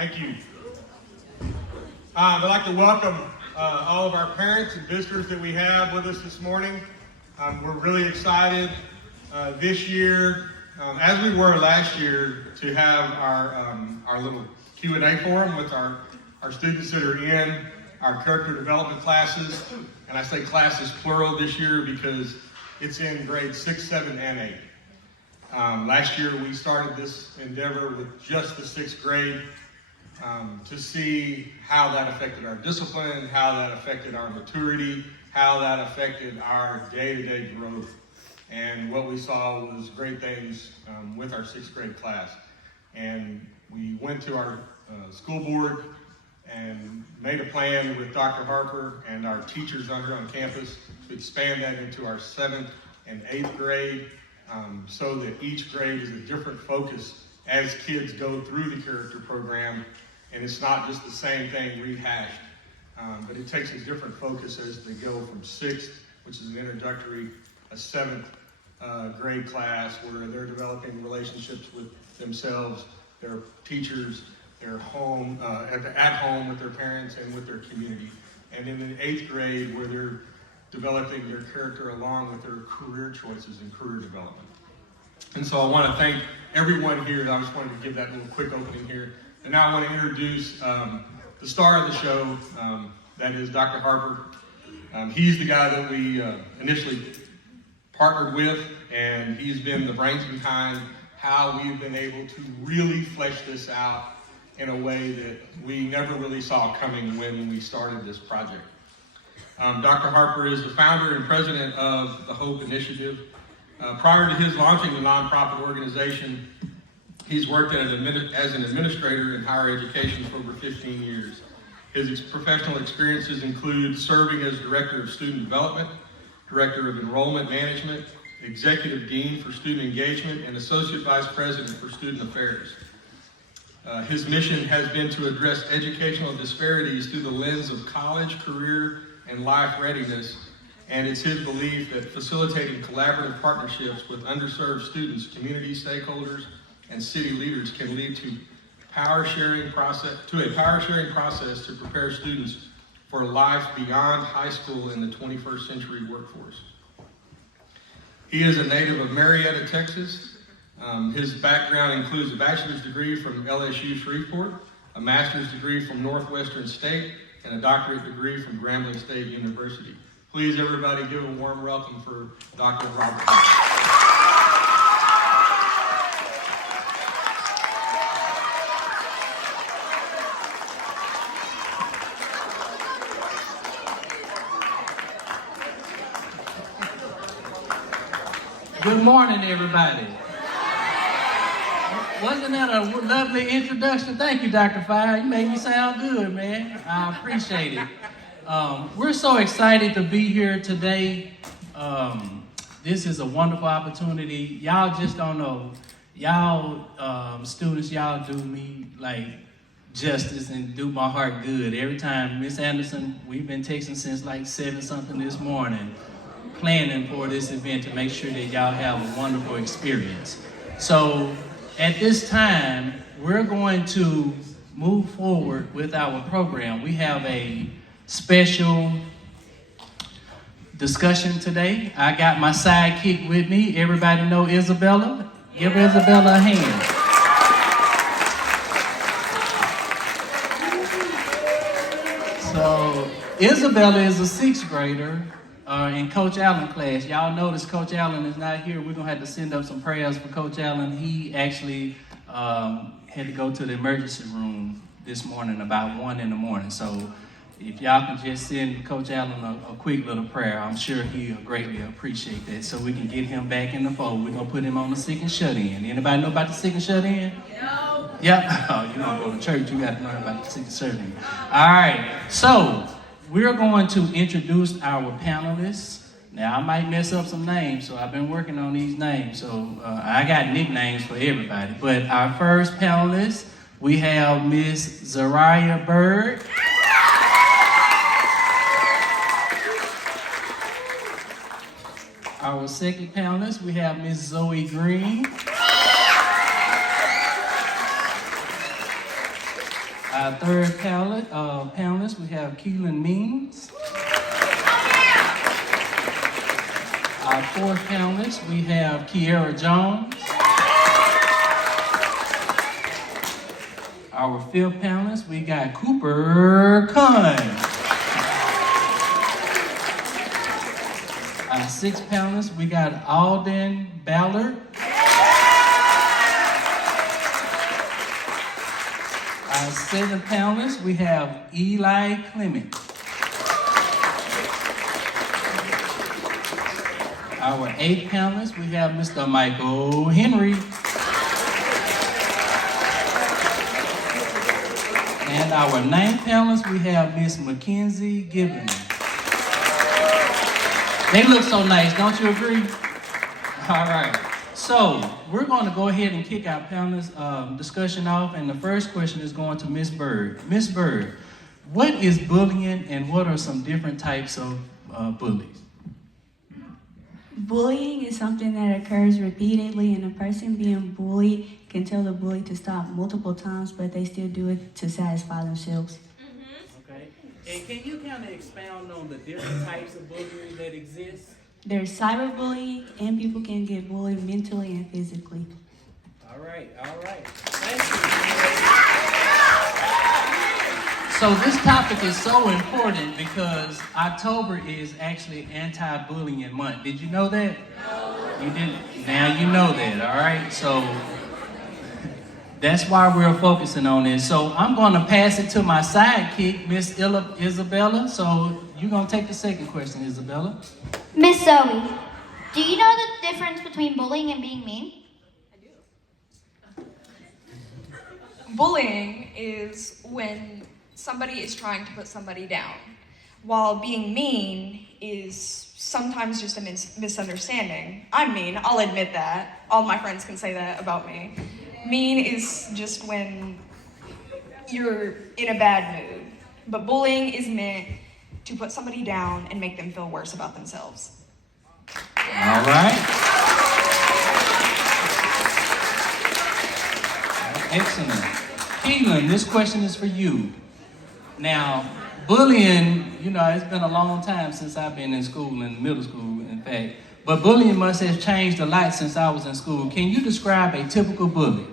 Thank you. I'd like to welcome all of our parents and visitors that we have with us this morning. We're really excited this year, as we were last year, to have our little Q&A forum with our students that are in our character development classes. And I say classes plural this year because it's in grades 6, 7, and 8. Last year we started this endeavor with just the 6th grade to see how that affected our discipline, how that affected our maturity, how that affected our day-to-day growth. And what we saw was great things with our 6th grade class. And we went to our school board and made a plan with Dr. Harper and our teachers under on campus to expand that into our 7th and 8th grade. So that each grade is a different focus as kids go through the character program, and it's not just the same thing rehashed, but it takes a different focus as they go from 6th, which is an introductory, a 7th grade class where they're developing relationships with themselves, their teachers, their home, at home with their parents and with their community, and in the 8th grade where they're developing their character along with their career choices and career development. And so I want to thank everyone here. I just wanted to give that little quick opening here. And now I want to introduce the star of the show, that is Dr. Harper. He's the guy that we initially partnered with, and he's been the brains behind how we've been able to really flesh this out in a way that we never really saw coming when we started this project. Dr. Harper is the founder and president of the Hope Initiative. Prior to his launching the nonprofit organization, he's worked as an administrator in higher education for over 15 years. His professional experiences include serving as Director of Student Development, Director of Enrollment Management, Executive Dean for Student Engagement, and Associate Vice President for Student Affairs. His mission has been to address educational disparities through the lens of college, career, and life readiness, and it's his belief that facilitating collaborative partnerships with underserved students, community stakeholders, and city leaders can lead to a power sharing process to prepare students for life beyond high school in the 21st century workforce. He is a native of Marietta, Texas. His background includes a bachelor's degree from LSU Shreveport, a master's degree from Northwestern State, and a doctorate degree from Grambling State University. Please, everybody, give a warm welcome for Dr. Robert. Good morning, everybody. Wasn't that a lovely introduction? Thank you, Dr. Fire. You made me sound good, man. I appreciate it. We're so excited to be here today. This is a wonderful opportunity. Y'all just don't know. Y'all students, y'all do me like justice and do my heart good. Every time, Miss Anderson, we've been texting since like 7-something this morning, planning for this event to make sure that y'all have a wonderful experience. So at this time, we're going to move forward with our program. We have a special discussion today. I got my sidekick with me. Everybody know Isabella? Give Isabella a hand. So Isabella is a 6th grader in Coach Allen class. Y'all notice Coach Allen is not here. We're going to have to send up some prayers for Coach Allen. He actually had to go to the emergency room this morning about 1 in the morning. So if y'all can just send Coach Allen a quick little prayer, I'm sure he'll greatly appreciate that so we can get him back in the fold. We're going to put him on the sick and shut in. Anybody know about the sick and shut in? No. Yep. Oh, you don't go to church. You got to learn about the sick and shut in. All right. So we're going to introduce our panelists. Now, I might mess up some names, so I've been working on these names. So I got nicknames for everybody. But our first panelist, we have Miss Zariah Bird. Our second panelist, we have Miss Zoe Green. Our third panelist, we have Keelan Means. Our fourth panelist, we have Kiera Jones. Our fifth panelist, we got Cooper Kunn. Our sixth panelist, we got Alden Ballard. Our seventh panelist, we have Eli Clement. Our eighth panelist, we have Mr. Michael Henry. And our ninth panelist, we have Miss Mackenzie Gibbons. They look so nice, don't you agree? All right. So we're going to go ahead and kick our panelist discussion off, and the first question is going to Miss Bird. Miss Bird, what is bullying, and what are some different types of bullies? Bullying is something that occurs repeatedly, and a person being bullied can tell the bully to stop multiple times, but they still do it to satisfy themselves. Okay. And can you kind of expound on the different types of bullying that exist? There's cyberbullying, and people can get bullied mentally and physically. All right. Thank you. So this topic is so important because October is actually anti-bullying month. Did you know that? No. You didn't? Now you know that, all right? So that's why we're focusing on this. So I'm going to pass it to my sidekick, Miss Isabella. So you're going to take the second question, Isabella. Miss Zoe, do you know the difference between bullying and being mean? I do. Bullying is when somebody is trying to put somebody down, while being mean is sometimes just a misunderstanding. I'm mean, I'll admit that. All my friends can say that about me. Mean is just when you're in a bad mood. But bullying is meant to put somebody down and make them feel worse about themselves. All right. Excellent. Keelan, this question is for you. Now, bullying, it's been a long time since I've been in school, in middle school, in fact. But bullying must have changed a lot since I was in school. Can you describe a typical bully?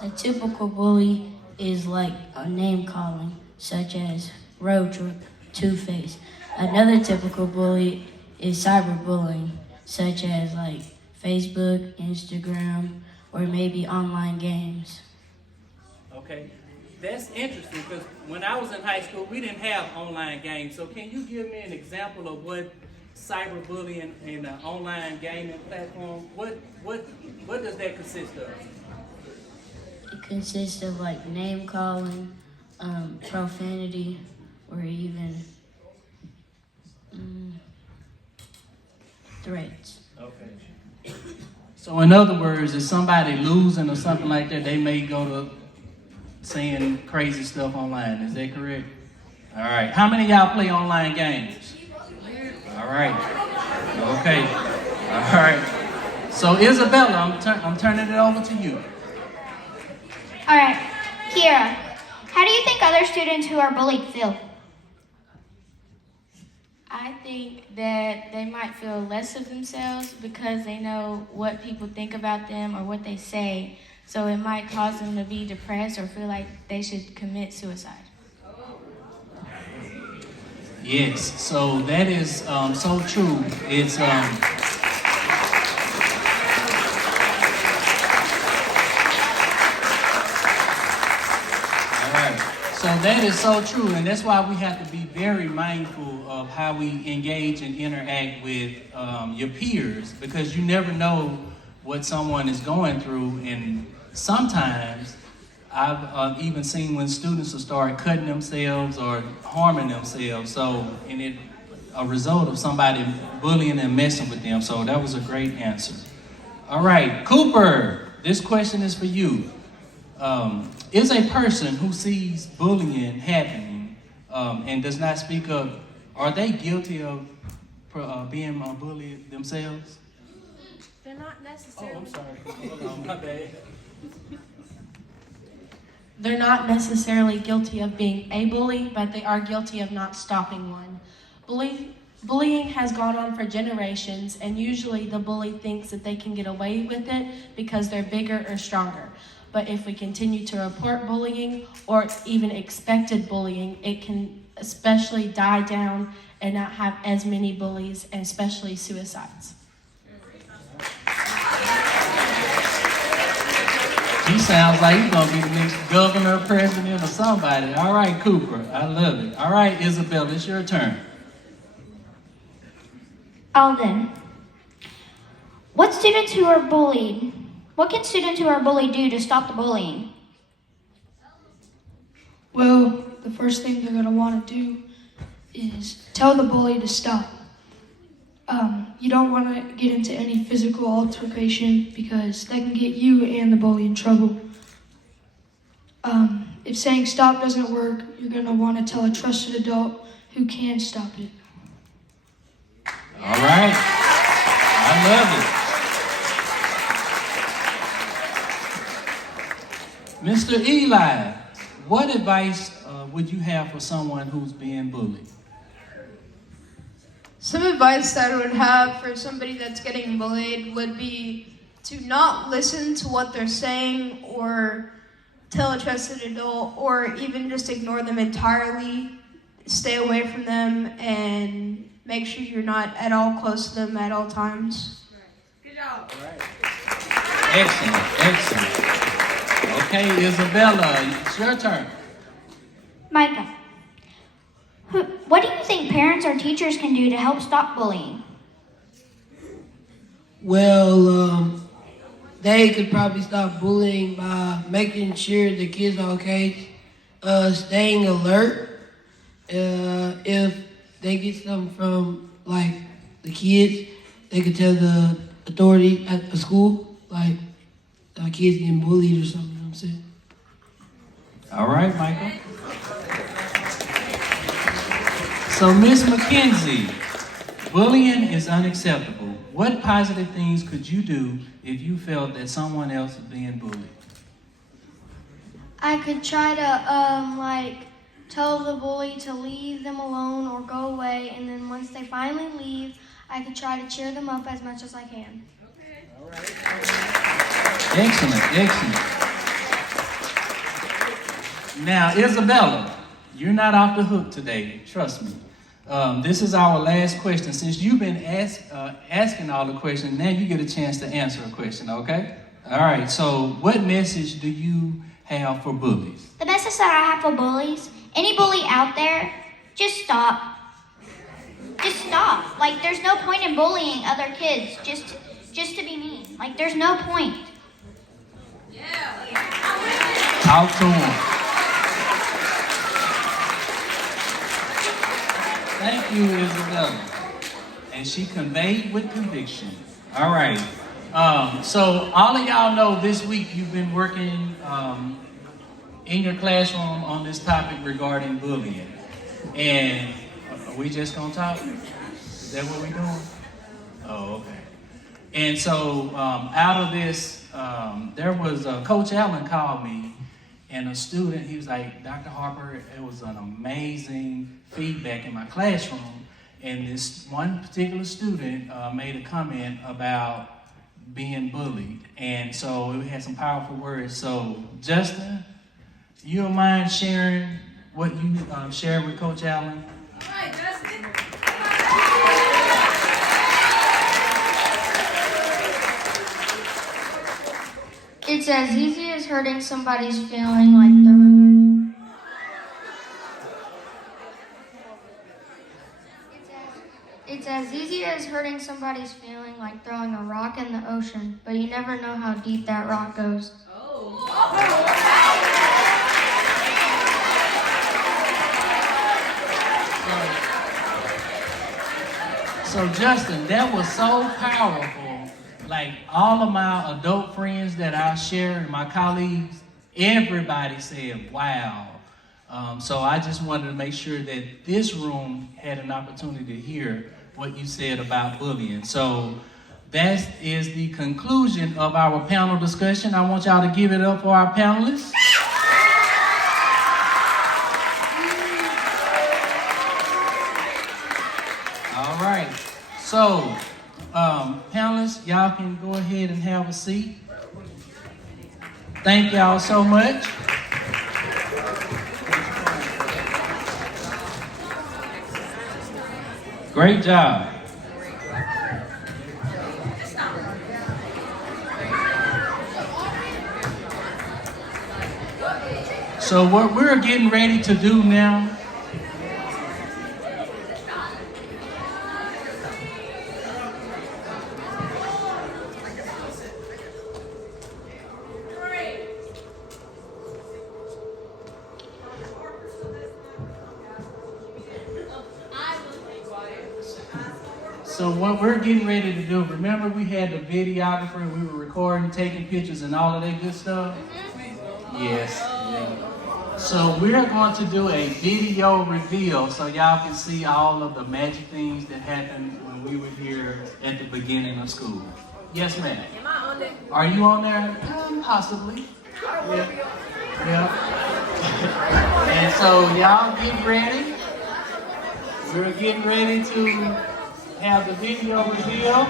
A typical bully is like a name calling, such as road trip, Two-Face. Another typical bully is cyberbullying, such as like Facebook, Instagram, or maybe online games. Okay, that's interesting because when I was in high school, we didn't have online games. So can you give me an example of what cyberbullying and an online gaming platform, what does that consist of? It consists of like name calling, profanity, or even threats. Okay. So in other words, if somebody losing or something like that, they may go to saying crazy stuff online. Is that correct? All right. How many of y'all play online games? All right. Okay. All right. So Isabella, I'm turning it over to you. All right, Kiera, how do you think other students who are bullied feel? I think that they might feel less of themselves because they know what people think about them or what they say. So it might cause them to be depressed or feel like they should commit suicide. Yes, so that is so true. It's So that is so true, and that's why we have to be very mindful of how we engage and interact with your peers, because you never know what someone is going through, and sometimes I've even seen when students will start cutting themselves or harming themselves, so a result of somebody bullying and messing with them. So that was a great answer. All right, Cooper, this question is for you. Is a person who sees bullying happening and does not speak up, are they guilty of being bullied themselves? They're not necessarily. Oh, I'm sorry. Hold on, my bad. they're not necessarily guilty of being a bully, but they are guilty of not stopping one. Bullying has gone on for generations, and usually the bully thinks that they can get away with it because they're bigger or stronger. But if we continue to report bullying or even expected bullying, it can especially die down and not have as many bullies, and especially suicides. He sounds like he's gonna be the next governor, president, or somebody. All right, Cooper, I love it. All right, Isabel, it's your turn. Alden, what can students who are bullied do to stop the bullying? Well, the first thing they're going to want to do is tell the bully to stop. You don't want to get into any physical altercation because that can get you and the bully in trouble. If saying stop doesn't work, you're going to want to tell a trusted adult who can stop it. All right, I love it. Mr. Eli, what advice would you have for someone who's being bullied? Some advice that I would have for somebody that's getting bullied would be to not listen to what they're saying or tell a trusted adult, or even just ignore them entirely. Stay away from them and make sure you're not at all close to them at all times. Good job. All right. Excellent, excellent. Okay, Isabella, it's your turn. Micah, what do you think parents or teachers can do to help stop bullying? Well, they could probably stop bullying by making sure the kids are okay, staying alert. If they get something from, like, the kids, they could tell the authority at the school, like, kids getting bullied or something, you know what I'm saying? All right, Michael. So, Miss McKenzie, bullying is unacceptable. What positive things could you do if you felt that someone else is being bullied? I could try to, tell the bully to leave them alone or go away, and then once they finally leave, I could try to cheer them up as much as I can. Okay. All right. Excellent, excellent. Now, Isabella, you're not off the hook today, trust me. This is our last question. Since you've been asking all the questions, now you get a chance to answer a question, okay? All right, so what message do you have for bullies? The message that I have for bullies, any bully out there, just stop. Just stop. Like, there's no point in bullying other kids just to be mean. Like, there's no point. Talk to them. Thank you, Isabella. And she conveyed with conviction. All right. So all of y'all know this week you've been working in your classroom on this topic regarding bullying. And are we just gonna talk? Is that what we're doing? Oh, okay. And so out of this, there was Coach Allen called me, and a student, he was like, Dr. Harper, it was an amazing feedback in my classroom. And this one particular student made a comment about being bullied. And so we had some powerful words. So Justin, you don't mind sharing what you shared with Coach Allen? All right, Justin. It's as easy as hurting somebody's feeling like throwing. It's as easy as hurting somebody's feeling like throwing a rock in the ocean, but you never know how deep that rock goes. So Justin, that was so powerful. Like all of my adult friends that I share and my colleagues, everybody said, wow. So I just wanted to make sure that this room had an opportunity to hear what you said about bullying. So that is the conclusion of our panel discussion. I want y'all to give it up for our panelists. So, panelists, y'all can go ahead and have a seat. Thank y'all so much. Great job. So what we're getting ready to do now, remember we had the videographer and we were recording, taking pictures and all of that good stuff? Yes. Yeah. So we're going to do a video reveal so y'all can see all of the magic things that happened when we were here at the beginning of school. Yes, ma'am. Am I on there? Are you on there? Possibly. Yeah. And so y'all get ready. We're getting ready to have the video reveal.